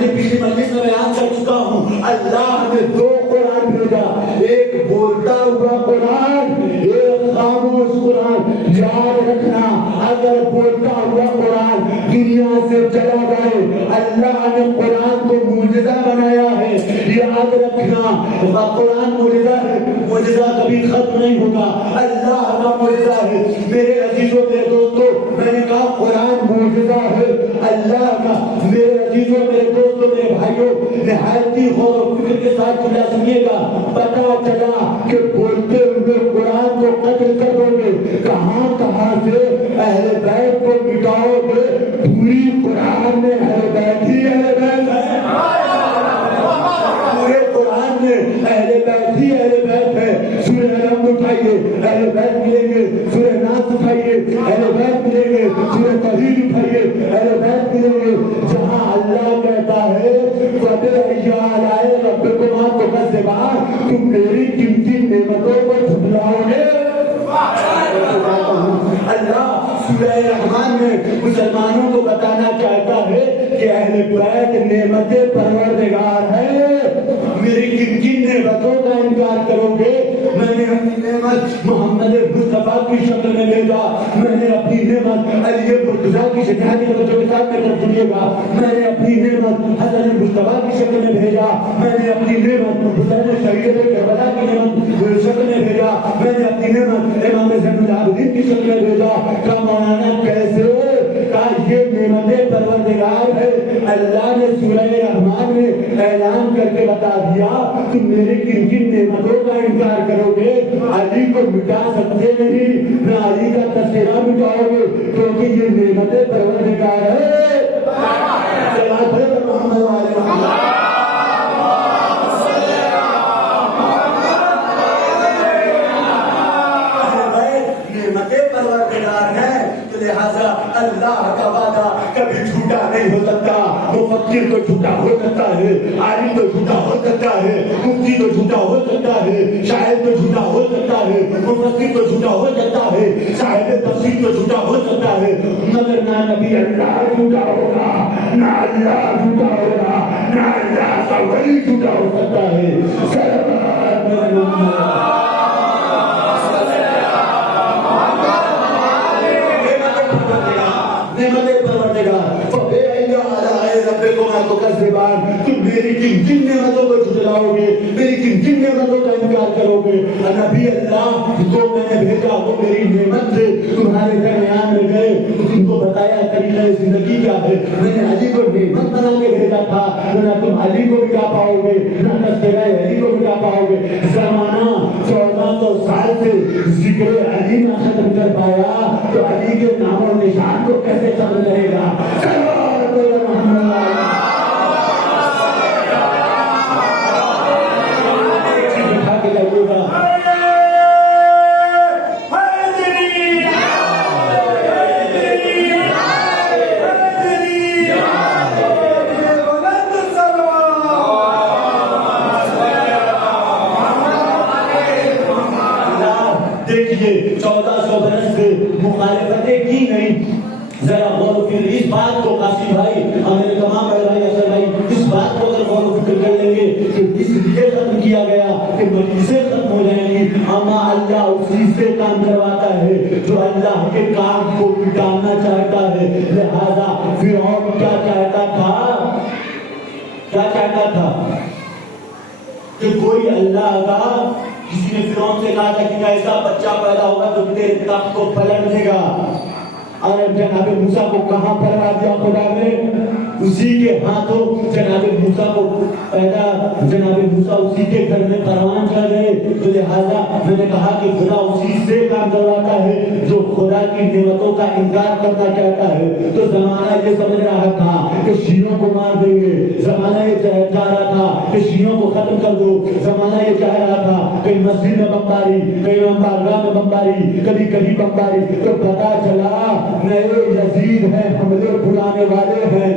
میں نے پچھلی مجلس میں بیان کر چکا ہوں، اللہ نے دو قرآن بھیجا، ایک بولتا ہوا قرآن، ایک خاموش قرآن۔ یاد رکھنا اگر بولتا ہوا قرآن دنیا سے چلا جائے، اللہ نے قرآن کو معجزہ بنایا ہے، یاد رکھنا قرآن معجزہ ہے، معجزہ کبھی ختم نہیں ہوگا، اللہ کا معجزہ ہے۔ میرے عزیزوں میرے دوستوں، میں نے کہا قرآن معجزہ ہے اللہ کا۔ میرے عزیزوں میرے دوستوں میرے بھائیوں، نہایت ہی غور و فکر کے ساتھ چلا سنیے گا، پتہ چلا کہ بولتے ہوئے قرآن کو قتل کر دو گے، کہاں کہاں سے اہل بیت کو مٹاؤ گے، پوری قرآن میں اہل بیت ہی اہل بیت ہے، پورے قرآن میں اہل بیت ہی اہل بیت ہے۔ سورہ الحمد اٹھائیے اہل بیت ملیں گے، سورہ ناس اٹھائیے اہل بیت ملیں گے، سورہ توحید اٹھائیے اہل بیت ملیں گے، جہاں اللہ کہتا ہے فَبِأَيِّ آلَاءِ رَبِّكُمَا تُكَذِّبَانِ، تم میری قیمتی نعمتوں کو جھٹلاؤ گے۔ اللہ سورہ رحمان میں مسلمانوں کو بتانا چاہتا ہے کہ اہل بیت نعمت پروردگار ہے، میری کن کن نعمتوں کا انکار کرو گے؟ میں نے اپنی نعمت محمد مصطفیٰ کی شکل میں بھیجا، میں نے اپنی نعمت علی مرتضیٰ کی شکل کے ساتھ میں کر سنیے گا، میں نے اپنی نعمت حسن مصطفیٰ کی شکل میں بھیجا، میں نے اپنی نعمت حسین شہید کربلا کی نعمت شکل میں بھیجا، میں نے اپنی نعمت امام زین العابدین کی شکل میں بھیجا۔ کا مولانا کیسے کا یہ نعمت پروردگار ہے؟ اللہ نے سورہ رحمان میں اعلان کر کے بتا دیا تم میری کن کن نعمتوں کا انکار کرو گے، علی کو مٹا سکتے نہیں، نہ علی کا تذکرہ مٹاؤ گے کیونکہ یہ نعمت پروردگار ہے۔ محمد والے محمد لہذا اللہ کا وعدہ کبھی جھوٹا نہیں ہو سکتا، مفکر تو جھوٹا ہو سکتا ہے، عالم تو جھوٹا ہو سکتا ہے، مفتی تو جھوٹا ہو سکتا ہے، شاعر تو جھوٹا ہو سکتا ہے، مفکر تو جھوٹا ہو سکتا ہے، صاحب تفسیر تو جھوٹا ہو سکتا ہے، مگر نہ نبی اللہ جھوٹا ہوگا، نہ اللہ جھوٹا ہوگا، نہ اللہ کا ولی جھوٹا ہو سکتا ہے۔ تم میری کن کن نعمتوں کو جھٹلاؤ گے، میری کن کن نعمتوں کا انکار کرو گے؟ نبی اللہ کو میں نے بھیجا، وہ میری نعمت سے تمہارے درمیان میں گئے، تم کو بتایا طریقہ زندگی کیا ہے۔ میں نے علی کو نعمت بنا کے بھیجا تھا، نہ تم علی کو مٹا پاؤ گے، نہ تذکرہ علی کو مٹا پاؤ گے۔ زمانہ 1400 سال سے ذکر علی نہ ختم کر پایا تو علی کے نام و نشان کو کیسے ختم کرے گا؟ دیکھیے 1400 برس سے مخالفتیں کی نہیں، ذرا غور و فکر اس بات کو قاسم بھائی اور میرے تمام بڑے بھائی افسر بھائی اس بات کو اگر غور و فکر کر لیں گے کہ اس لیے ختم کیا گیا کہ مجلسیں ختم ہو جائیں گی، اما اللہ اسی سے کام کرواتا ہے جو اللہ کے کام کو مٹانا چاہتا ہے۔ لہذا فرعون کیا چاہتا تھا؟ کیا چاہتا تھا؟ کہ کوئی اللہ کا، کسی نے فرعون سے کہا تھا کہ ایسا بچہ پیدا ہوگا جو تیرے تخت کو پلٹ دے گا، اور جناب موسیٰ کو کہاں پھیلا دیا خدا نے؟ اسی کے ہاتھوں جناب موسیٰ کو پیدا، جناب موسیٰ اسی کے گھر میں پروان چڑھ گئے۔ تو لہٰذا میں نے کہا کہ خدا اسی سے کام کرواتا ہے جو خدا کی نعمتوں کا انکار کرنا چاہتا ہے۔ تو زمانہ یہ سمجھ رہا تھا کہ شیعوں کو مار دیں گے، زمانہ یہ چاہ رہا تھا کہ شیعوں کو ختم کر دو، زمانہ یہ چاہ رہا تھا کہیں مسجد میں بمباری، کہیں بارگاہ میں بمباری، کبھی کبھی بمباری۔ تو پتا چلا نئے یزید ہیں، حملے بلانے والے ہیں،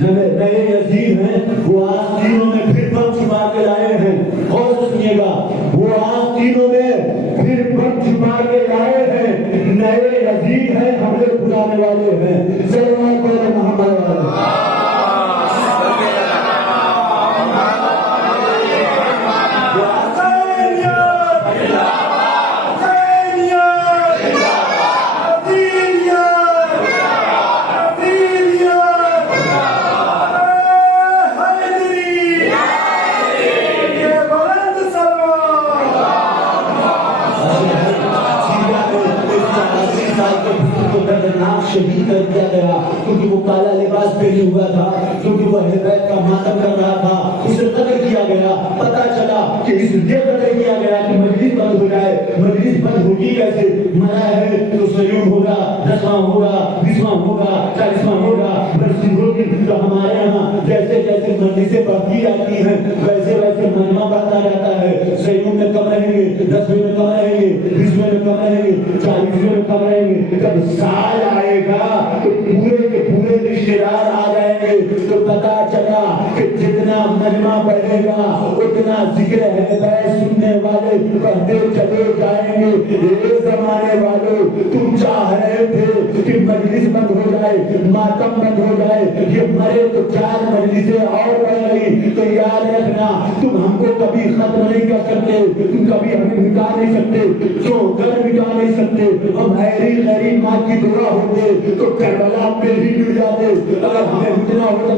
نئے یزید ہیں، وہ آستینوں میں پھر بم چھپا کے لائے ہیں۔ غور سے سنیے گا، وہ آستینوں میں پھر بم چھپا کے لائے ہیں، نئے یزید ہیں، حملے بلانے والے ہیں۔ صلی اللہ علیہ وسلم۔ کر دیا گیا کیونکہ وہ کالا لباس پہنے ہوا تھا, کیونکہ وہ اہل بیت کا ماتم کر رہا تھا. اسے قتل کیا گیا. پتا چلا کہ اس لیے قتل کیا گیا کہ مجلس بند ہو جائے. مجلس بند ہوگی کیسے؟ مرا ہے تو سیوم ہوگا, 10واں ہوگا, 20واں ہوگا, 40واں ہوگا, برسی ہوگی. تو ہمارے یہاں جیسے جیسے مجلسیں بڑھتی جاتی ہیں ویسے ویسے مجمع بڑھتا جاتا ہے. سیوم میں کم رہیں گے, 10ویں میں کم رہیں گے, 20ویں میں کم رہیں گے, 40ویں میں کم رہیں گے. جب سال آئے گا تو پورے کے پورے رشتے دار آ جائیں گے. تو پتا چلا کہ جتنا مجمع بڑھے گا اتنا ذکر ہے بیت سننے والے بڑھتے چلے جائیں گے. یہ زمانے والوں تم چاہ رہے تھے کہ مجلس بند ہو جائے, ماتم بند ہو جائے, یہ مرے تو 4 مجلسیں اور بڑھ گئی. تو یاد رکھنا تم ہم کو کبھی ختم نہیں کر سکتے, تم کبھی ہمیں مٹا نہیں سکتے, جو گھر مٹا نہیں سکتے. ہم ایری غریب ماں کی دعا ہوتے تو کربلا پہ ہی مٹ جاتے. اگر ہمیں مٹنا ہوتا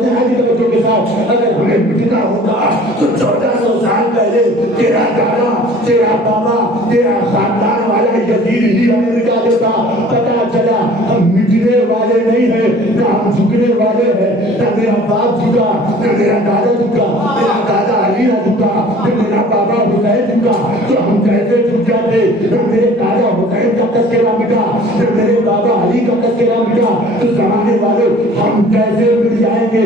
بچوں کے ساتھ, اگر ہمیں مٹنا ہوتا تو 1400 سال پہلے تیرا دادا, تیرا بابا, تیرا خاندان والا یزید ہی ہمیں مٹا دیتا. پتا چلا ہم مٹنے والے نہیں ہیں, نہ ہم جھکنے والے ہیں. نہ میرا باپ جھکا, نہ میرا دادا جھکا, میرا دادا علی نہ جھکا, نہ میرا بابا حسین جھکا. تو ہم کیسے جھک جاتے؟ نہ میرے دادا حسین کا تذکرہ مٹا, نہ میرے بابا علی کا تذکرہ مٹا. تو زمانے والوں ہم کیسے مٹ جائیں گے؟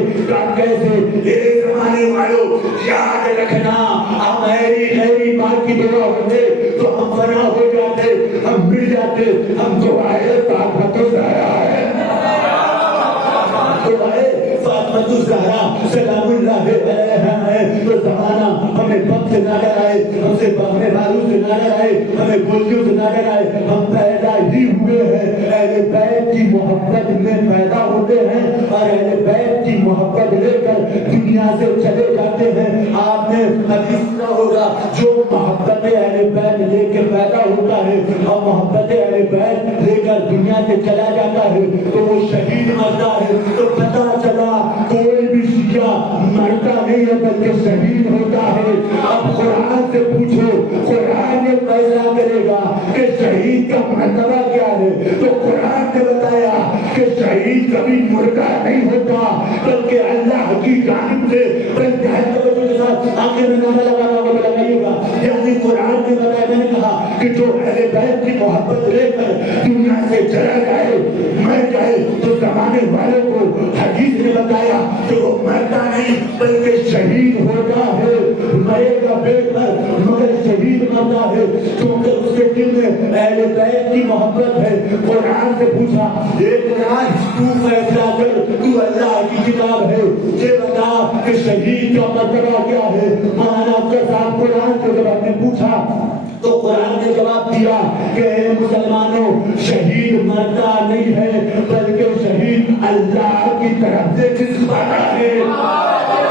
کیسے؟ یہ زمانے والوں یاد رکھنا, ہم میری بات کی دعا ہوتے تو ہم فنا ہو جاتے, ہم مل جاتے. ہم تو آئے فاطمہ الزہرا ہے, تو آئے فاطمہ الزہرا سلام اللہ علیہا ہے. تو زمانہ ہمیں بم سے نہ ڈرائے, ہمیں بارود سے نہ ڈرائے, ہمیں گولیوں سے نہ ڈرائے. ہم پیدا ہی ہوئے ہیں اہل بیت کی محبت میں پیدا ہوتے ہیں اور اہل بیت کی محبت لے کر دنیا سے چلے جاتے ہیں. آپ نے حدیث سنا ہوگا, جو محبت اہل بیت لے کے پیدا ہوتا ہے اور محبت اہل بیت لے کر دنیا سے چلا جاتا ہے تو وہ شہید مرتا ہے. تو پتا چلا کوئی بھی شیعہ مرتا نہیں ہے بلکہ شہید ہوتا ہے. اب قرآن سے پوچھو, قرآن یہ فیصلہ کرے گا کہ شہید کا مرتبہ کیا ہے. تو قرآن نے بتایا کہ شہید کبھی مردہ نہیں ہوتا بلکہ اللہ کی جانب سے. آخر میں نعرہ لگانا ہوگا, لگائیے گا. یعنی قرآن نے بتایا, میں نے کہا کہ جو اہل بیت کی محبت لے کر دنیا سے چلا جائے, مر جائے, تو زمانے والوں کو حدیث نے بتایا کہ وہ مرتا نہیں بلکہ شہید ہوتا ہے. مرے گا بیٹھ کر مگر شہید مرتا ہے کیونکہ اس کے دل میں اہل بیت کی محبت ہے. قرآن سے پوچھا, یہ قرآن تو فیصلہ کر, تو اللہ کی کتاب ہے, یہ بتا کہ شہید کا مرتبہ کیا ہے. مولانا افضل صاحب قرآن سے جب ہم نے پوچھا تو قرآن نے جواب دیا کہ اے مسلمانوں, شہید مرتا نہیں ہے بلکہ شہید اللہ کی طرف سے رزق پاتا ہے.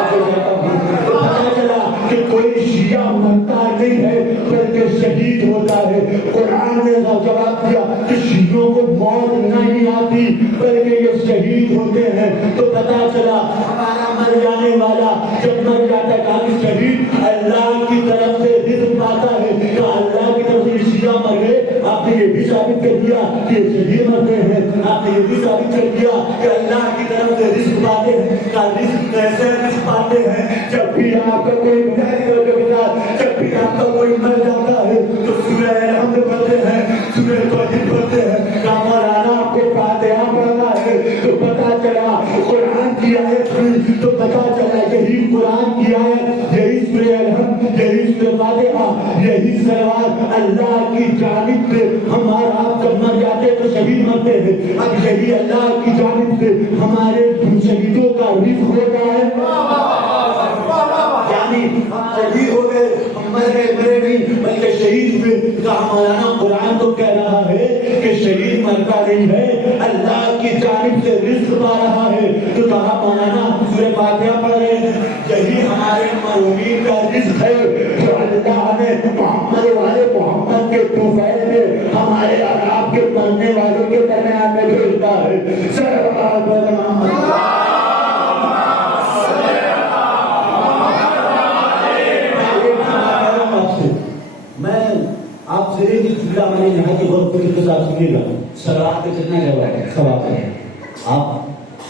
پتا چلا کہ کوئی شیعہ مرتا نہیں ہے بلکہ شہید ہوتا ہے. قرآن نے جواب دیا کہ شیعوں کو موت نہیں آتی بلکہ یہ شہید ہوتے ہیں. تو پتا چلا ہمارا مر جانے والا جب مر جاتا ہے کہ شہید اللہ کی طرف سے رزق پاتا ہے. تو اللہ کی طرف سے شیعہ مر گئے, آپ نے یہ بھی ثابت کر دیا کہ شہید مرتے ہیں. آپ نے یہ بھی ثابت کر دیا کہ اللہ کی طرف سے رزق پاتے ہیں. رزق کیسے رزق پاتے ہیں؟ جب بھی آپ کا کوئی جب بھی آپ کا کوئی مر جاتا ہے تو سورہ الحمد پڑھتے ہیں, سورہ توحید پڑھتے ہیں, مولانا آپ کو فاتحہ پڑھنا ہے. تو پتا چلا قرآن کی آیت ہوئی تو پتا چلا یہی قرآن کی آیت, یہی سورہ الحمد, یہی سورہ فاتحہ, یہی سلوات اللہ کی جانب سے ہمارا آپ جب مر جاتے تو شہید مرتے ہیں. اب یہی اللہ کی جانب سے ہمارے شہیدوں کا رزق ہوتا ہے. یعنی ہم شہید ہو گئے, ہم مر گئے, مرے نہیں بلکہ شہید ہوئے. کہا مولانا قرآن تو کہہ رہا ہے کہ شہید مرتا نہیں ہے, اللہ کی جانب سے رزق پا رہا ہے. تو کہا مولانا سورہ فاتحہ پڑھ رہے ہیں, یہی ہمارے مرحومین کا رزق ہے جو اللہ نے محمد والے محمد کے طوفان میں ہمارے اور آپ کے مرنے والوں کے درمیان میں بھیجتا ہے. میں آپ سے ایک جملہ میں نے یہاں کی بہت بڑی کے ساتھ سنیے گا. سوال کے کتنا جواب ہے؟ سوال ہے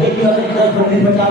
10-50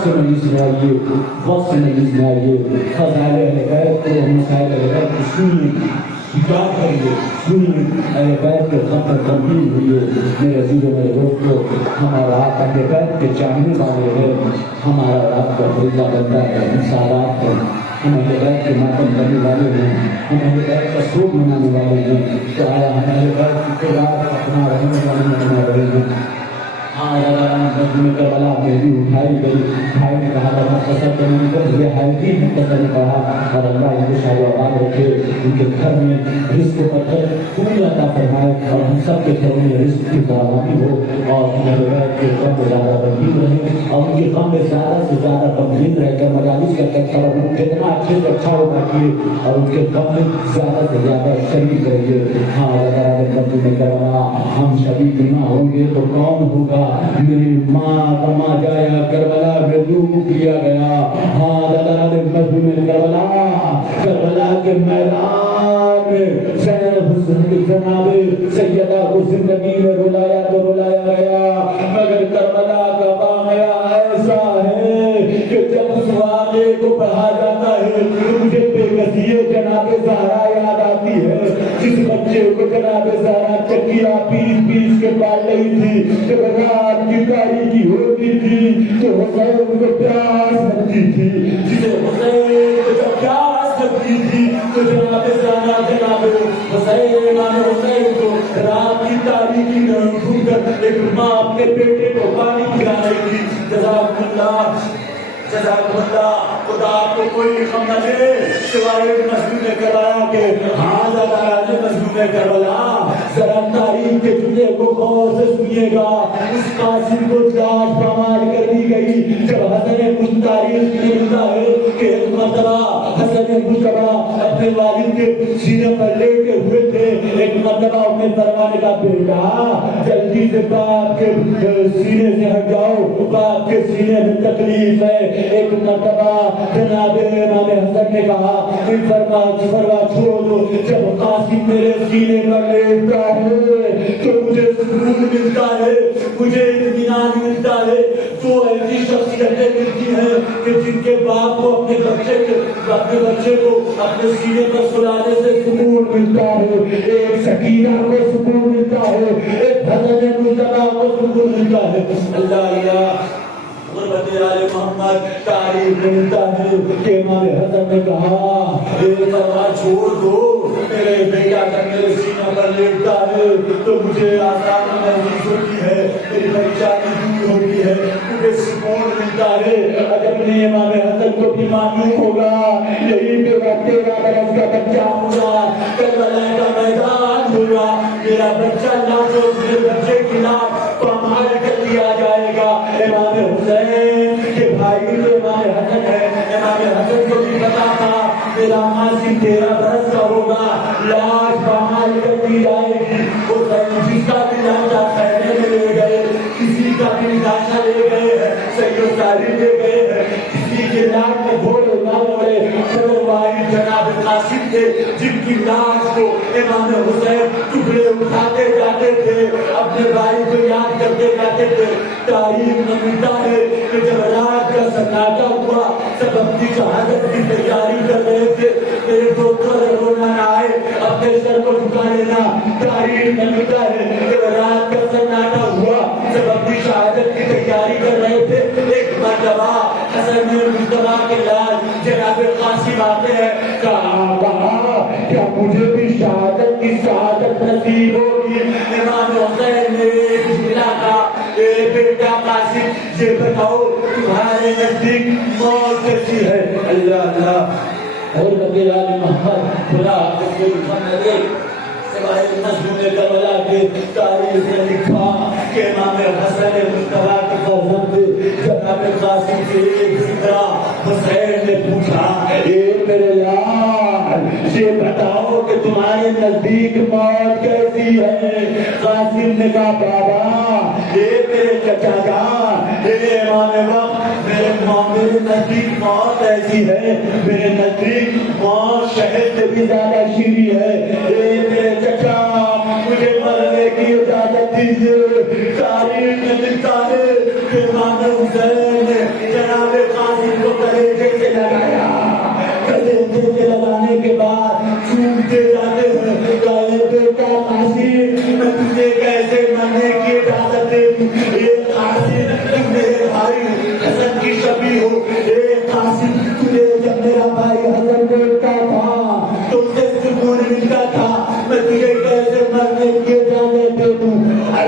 وقت سے مجلس میں آئیے، وقت سے مجلس میں آئیے، فضائل غیب کو، مسائل غیب کو سنیے، یاد کریے، سنیے، اہل بیت کے غم پر غمگین ہوئیے۔ میرے عزیزوں، میرے دوستوں، ہمارا آپ اہل بیت کے چاہنے والے ہیں، ہمارا آپ کا فریضہ بنتا ہے، انصارات ہے، ہم اہل بیت کے ماتم کرنے والے ہیں، ہم اہل بیت کا سوگ منانے والے ہیں، تو آیا ہم اہل بیت کی کردار اپنا رہنے والے بنا رہے ہیں۔ ہاں مجمع کربلا میں بھی اٹھائی گئی، بھائی نے کہا تھا مختصر کرنے کو، یہ حیدی مختصر نے کہا، اور اللہ ان کو شاد و آباد رکھے، ان کے گھر میں رزق و برکت خوب عطا فرمائے، اور ہم سب کے گھروں میں رزق کی فراوانی ہو، اور ہمارے غیب کے غم میں زیادہ غمگین رہیں، اور ان کے غم میں زیادہ سے زیادہ غمگین رہ کر مجالس کا تذکرہ جتنا اچھے سے اچھا ہوگا کیے، اور ان کے غم میں زیادہ سے زیادہ شریک رہیے۔ ہاں اگر مجمع کربلا ہم شریک نہ ہوں گے تو کون ہوگا؟ میری ماں کما جایا کربلا میں ڈوب دیا گیا۔ ہاں مجمع کربلا کے میدان میں جناب سیدہ کو زندگی میں رلایا تو رلایا گیا، مگر کربلا کا واقعہ ایسا ہے کہ جب اس واقعے کو پڑھا جاتا ہے مجھے بے کسی جناب زہرا یاد آتی ہے، جس بچے کو جناب زہرا چکیا پیس پیس کے پال رہی تھی، جب رات کی تاریکی ہوتی تھی تو حسین کو پیاس لگتی تھی، جسے حسین کو جب پیاس لگتی تھی تو جناب زہرا جناب حسین امام حسین کو رات کی تاریکی میں ڈھونڈ کر ایک ماں اپنے بیٹے کو پانی پلا رہی تھی۔ جزاک اللہ، جزاک اللہ، خدا آپ کو کوئی غم نہ دے سوائے مظلوم کربلا کے۔ ہاں ذرا مظلوم کربلا، ذرا تاریخ کے جملے کو غور سے سنیے گا۔ اس قاسم کو لاش پامال کر دی گئی جب حسن کچھ تاریخ میں ملتا ہے کہ ایک مرتبہ حسن مصطفیٰ اپنے والد کے سینے پر لیٹے ہوئے تھے، ایک مرتبہ اپنے فرمانے کا بیٹا جلدی سے باپ کے سینے سے ہٹ جاؤ، باپ کے سینے میں تکلیف ہے۔ ایک مرتبہ جناب امام حسن نے کہا فرما چھوڑ دو، جب قاسم میرے سینے پر لیٹتا ہے تو مجھے سکون ملتا ہے، مجھے اطمینان ملتا ہے۔ تو ایسی شخصیتیں ملتی ہیں کہ جن کے باپ کو اپنے بچے کو اپنے سینے پر سلانے سے سکون ملتا ہے، ایک سکینہ کو سکون ملتا ہے، ایک حسن مصطفیٰ کو سکون ملتا ہے۔ اللہ غربت آل محمد تاریخ ملتا ہے کہ امام حسن نے کہا فرمان چھوڑ دو، میرے بیٹا جب میرے سینہ پر لیٹتا ہے تو مجھے آسانی محسوس ہوتی ہے، میری پریشانی دور ہوتی ہے، مجھے سکون ملتا ہے۔ اگر میں امام حسن کو بھی معلوم ہوگا یہی میرا 13 برس کا بچہ ہوگا، کربلا کا میدان ہوگا، میرا بچہ لاکھوں میرے بچے کی لاکھ پامال کر دیا جائے گا۔ امام حسین کے بھائی تو امام حسن ہے، امام حسن کو بھی پتا تھا میرا قاسم 13 برس کا ہوگا، لاش پامال کر دی جائے گی۔ حسین جس کا بھی لاشا خیمے میں لے گئے، کسی کا بھی لاشا لے گئے، سید ساری لے گئے، کسی کے لاش میں گھوڑے نہ لڑے، مگر واحد جناب قاسم تھے جن کی لاش کو امام حسین ٹکڑے اٹھاتے جاتے تھے، اپنے بھائی کو یاد کرتے جاتے تھے۔ تاریخ میں ملتا ہے کہ جب رات کا سناٹا ہوا سب اپنی شہادت کی تیاری کر رہے تھے، میرے دوستوں اگر رونا نہ آئے اپنے سر کو جھکا لینا۔ تاریخ میں ملتا ہے جب رات کا سناٹا ہوا سب اپنی شہادت کی تیاری کر رہے تھے، ایک مرتبہ حسن مصطفیٰ کے لال جناب قاسم آتے ہیں، کہا کیا مجھے بھی شہادت کی سعادت نصیب ہوگی؟ امام حسین نے ملا تھا اے بیٹا قاسم یہ بتاؤ تمہارے نزدیک موت کیسی ہے؟ اللہ اللہ اور نبی عالم محمد خدا آپ کو غم نہ دے سوائے مظلوم کربلا کے۔ تاریخ نے لکھا کہ امام حسن مصطفیٰ کے فرزند جناب قاسم سے ایک ذکرہ حسین نے پوچھا، اے میرے لال یہ بتاؤ کہ تمہارے نزدیک موت کیسی ہے؟ قاسم نے کہا بابا اے میرے چچا جان، اے امام وقت، میرے نزدیک موت ایسی ہے، میرے نزدیک موت شہد سے بھی زیادہ شیریں ہے۔ اے میرے چچا مجھے مرنے کی اجازت دیجیے۔ تاریخ میں ملتا ہے کہ امام حسین نے جناب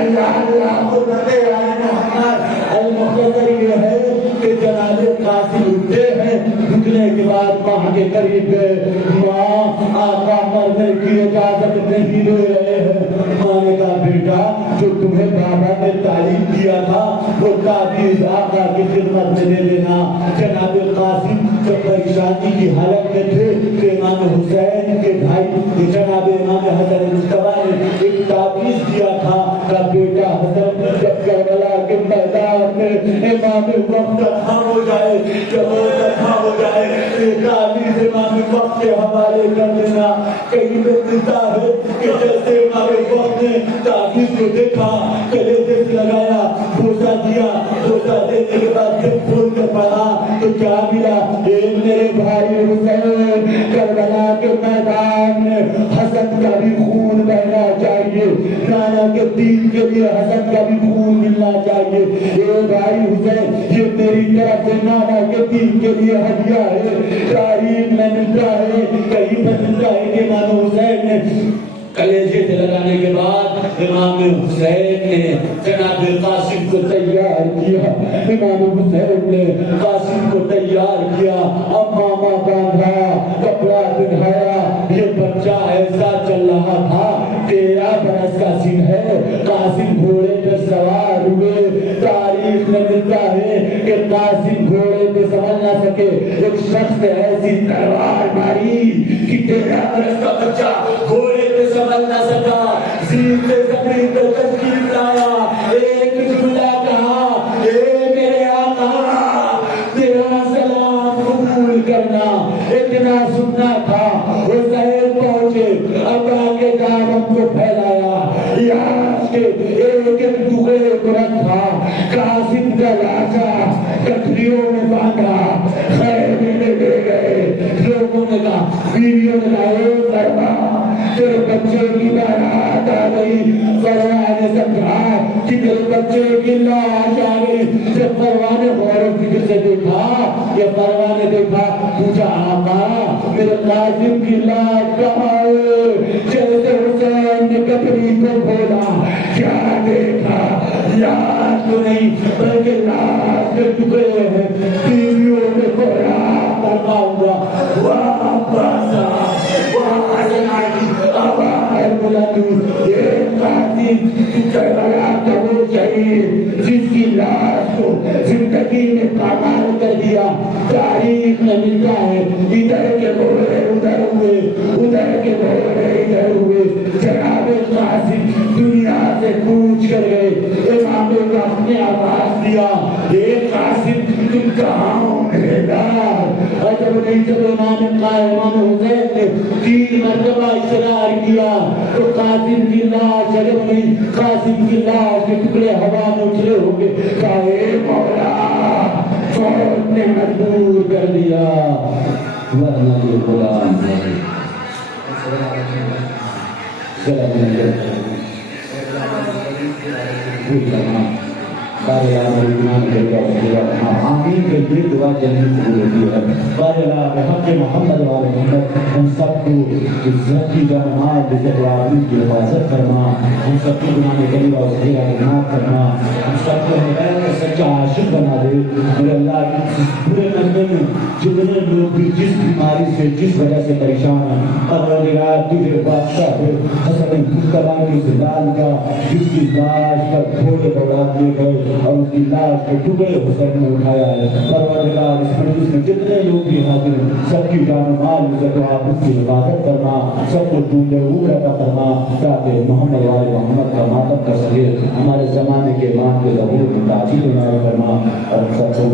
اللہ قربت آل محمد المختصر یہ ہے کہ جناب قاسم اٹھے ہیں، اٹھنے کے بعد ماں کے قریب گئے، ماں آقا مرنے کی اجازت نہیں دے رہے ہیں۔ ماں نے کہا بیٹا جو تمہیں بابا نے تعلیم دیا تھا وہ تعبیر آقا کی خدمت میں دے دینا۔ جناب قاسم جب پریشانی کی حالت میں تھے کہ امام حسین کے بھائی جناب امام حسن مصطفیٰ نے ایک تعبیر دیا تھا کہ بیٹا حسن جب کربلا کے میدان میں امام وقت تھا ہو جائے، جب وہ تھا ہو جائے ایک تعبیر امام وقت کے حوالے کر دینا۔ کہیں میں ملتا ہے کہ جیسے امام وقت نے تعبیر کو دیکھا کلیجے سے لگایا، بوسہ دیا، بوسہ دینے کے بعد جب کھول کر پڑھا تو کیا ملا؟ اے میرے بھائی حسین، کربلا کے میدان میں حسن کا بھی خون بہنا چاہیے، نانا کے دین کے لیے حسن کا بھی خون ملنا چاہیے۔ اے بھائی حسین یہ میری طرف سے نانا کے دین کے لیے ہدیہ ہے۔ تاریخ میں ملتا ہے، کہیں پر ملتا ہے کہ امام حسین نے کلیجے سے لگانے کے بعد امام حسین نے جناب قاسم کو تیار کیا، امام حسین نے قاسم کو تیار کیا، اب ماما باندھا، کپڑا پہنایا، یہ بچہ ایسا چل رہا تھا، 13 برس کا سن ہے، قاسم گھوڑے پہ سوار ہوئے۔ تاریخ میں ملتا ہے کہ قاسم گھوڑے پہ سنبھل نہ سکے، ایک شخص نے ایسی تلوار ماری کہ 13 برس کا بچہ گھوڑے پہ سنبھل نہ سکا، زین سے زمین پہ تشریف لایا، ایک جملہ کہا، اے میرے آقا تیرا سلام قبول کرنا، اتنا سننا تھا۔ حسین پہنچے، اب آگے دعوت کو پھیلایا، یاد کے ایک ایک ٹکڑے کو رکھا، قاسم کا لاشا کٹریوں میں باندھا، خیمے میں لے گئے۔ لوگوں نے کہا، بیویوں نے کہا، اے فرما تیرے بچے کی بارات آ گئی۔ فرما نے سمجھا کہ میرے بچے کی لاش آ گئی۔ جب فرما نے غور و فکر سے دیکھا، یہ فرما نے دیکھا، پوچھا آقا میرے قاسم کی لاش کہاں ہے؟ جیسے حسین نے کپڑی کو کھولا، کیا دیکھا؟ لاش تو نہیں بلکہ لاش کے ٹکڑے ہیں۔ بیویوں نے کھولا، فرماؤں گا واپس آ، واپس آئی آواز بلند، یہ قاسم کربلا کا وہ شہید جس کی لاش کو زندگی نے پامال کر دیا۔ تاریخ میں ملتا ہے ادھر کے گھوڑے ادھر ہوئے، ادھر کے گھوڑے ادھر ہوئے، جناب قاسم دنیا سے کوچ کر گئے۔ امام وقت نے آواز دیا، اے قاسم تم کہاں ہو میرے دار؟ اور جب نہیں جب امام حسین نے 3 مرتبہ اصرار کیا تو قاسم کی لاش جب نہیں، قاسم کی لاش کے ٹکڑے ہوا میں اچھلے ہو گئے۔ کہا اے مولا موت نے مجبور کر دیا، ورنہ یہ غلام ہے۔ سلام علیکم آمین کے لیے دعا جلدی قبول ہوتی ہے۔ بارے حق محمد والے محمد ہم سب کو عزت کی جانماز عزت عالم کی حفاظت فرما، ہم سب کو گناہ کبیرہ اور صغیرہ کو معاف فرما، ہم سب کو ہدایت کا سچا عاشق بنا دے۔ میرے اللہ اس پورے مجمع میں جتنے لوگ بھی جس بیماری سے جس وجہ سے پریشان ہیں، پروردگار تجھے بادشاہ ہے حسن مصطفیٰ کی زندان کا، جس کی لاش پر گھوڑے دوڑا دیے گئے اور اس کی لاش کو ٹکڑے حسین نے اٹھایا ہے۔ پروردگار اس مجلس میں جتنے لوگ بھی حاضر ہیں سب کی جان و مال عزت و آبرو کی حفاظت فرما، سب کو ڈھونڈے ہوئے عطا فرما، تاکہ محمد وآل محمد کا ماتم کا صغیر ہمارے زمانے کے ایمان کے ظہور میں تعجیل عنایت فرما اور سب کو